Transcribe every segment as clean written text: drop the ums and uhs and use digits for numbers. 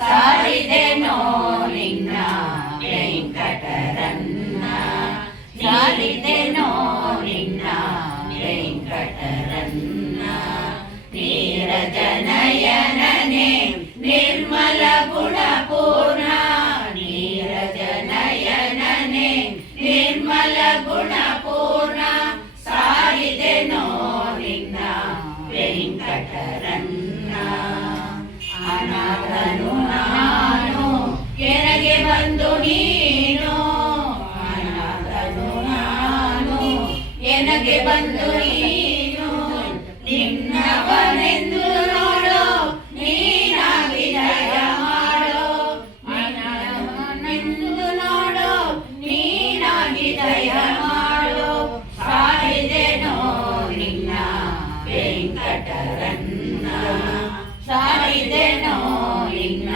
ಸಾರಿದೆನೋ ನಿನ್ನ ವೆಂಕಟರನ್ನ, ಸಾರಿದೆನೋ ನಿನ್ನ ವೆಂಕಟರನ್ನ. ನೀರಜನಯನನೆ ನಿರ್ಮಲ ಗುಣಪೂರ್ಣ, ನೀರಜನಯನನೆ ನಿರ್ಮಲ ಗುಣಪೂರ್ಣ. ಸಾರಿದೆನೋ ನಿನ್ನ ವೆಂಕಟರನ್ನ. ಅನಾಥನು ನಾನು ಕೆಳಗೆ ಬಂದು ನೀನು, ಅನಾಥನು ನಾನು ಎನಗೆ ಬಂದು ನೀನು. ನಿನ್ನವನೆಂದು ನೋಡೋ ನೀನಾಗಿ ದಯ ಮಾಡೋ, ನಿನ್ನವನೆಂದು ನೋಡೋ ನೀನಾಗಿ ದಯ ಮಾಡೋ. ಸಾರಿದೆನೋ ನಿನ್ನ ವೆಂಕಟರನ್ನ, ಸಾರಿದೆನೋ ನಿನ್ನ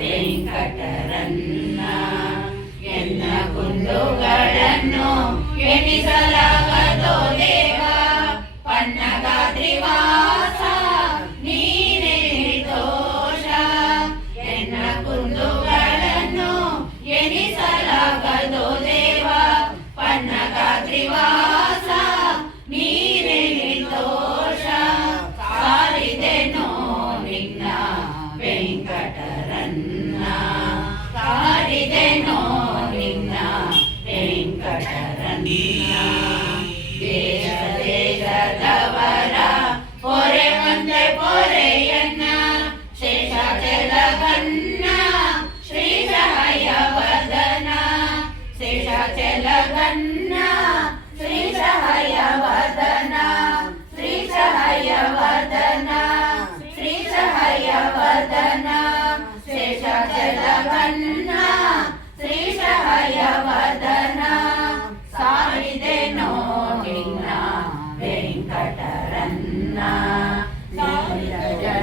ವೆಂಕಟರನ್ನ. ಎನ್ನ ಕುಂದುಗಳನ್ನು ಎಣಿಸಲಾಗದೋ ದೇವ, ಪನ್ನಗಾದ್ರಿವಾಸ ನೀನೇ ನಿರ್ದೋಷ. ಎನ್ನ ಕುಂದುಗಳನ್ನು ಎಣಿಸಲಾಗದೋ ದೇವ, ಪನ್ನಗಾದ್ರಿವಾಸ ನೀನೇ ನಿರ್ದೋಷ. ಸಾರಿದೆನೋ ನಿನ್ನ ವೆಂಕಟರನ್ನ, ಸಾರಿದೆನೋ ನಿನ್ನ ವೆಂಕಟರನ್ನ. ದೇಶ ದೇಶದವರ ಪೊರೆ ಒಂದೇ ಪೊರೆಯನ್ನ, ಶೇಷಾಚಲಗನ್ನ ಶ್ರೀಶಹಯವದನ, ಶೇಷಾಚಲಗನ್ನ ಶ್ರೀಶಹಯವದನ, ಶ್ರೀಶಹಯವದನ, ಶ್ರೀಶಹಯವದನ. ಶೇಷಾಚಲಗನ್ನ ಶ್ರೀಶಹಯವದನ. ಸಾರಿದೆನೋ ನಿನ್ನ ವೆಂಕಟರನ್ನ,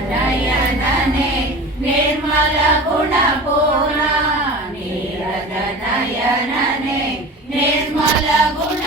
ನೀರಜನಯನನೆ ನಿರ್ಮಲ ಗುಣಪೂರ್ಣ, ನೀರಜನಯನನೆ ನಿರ್ಮಲ ಗುಣ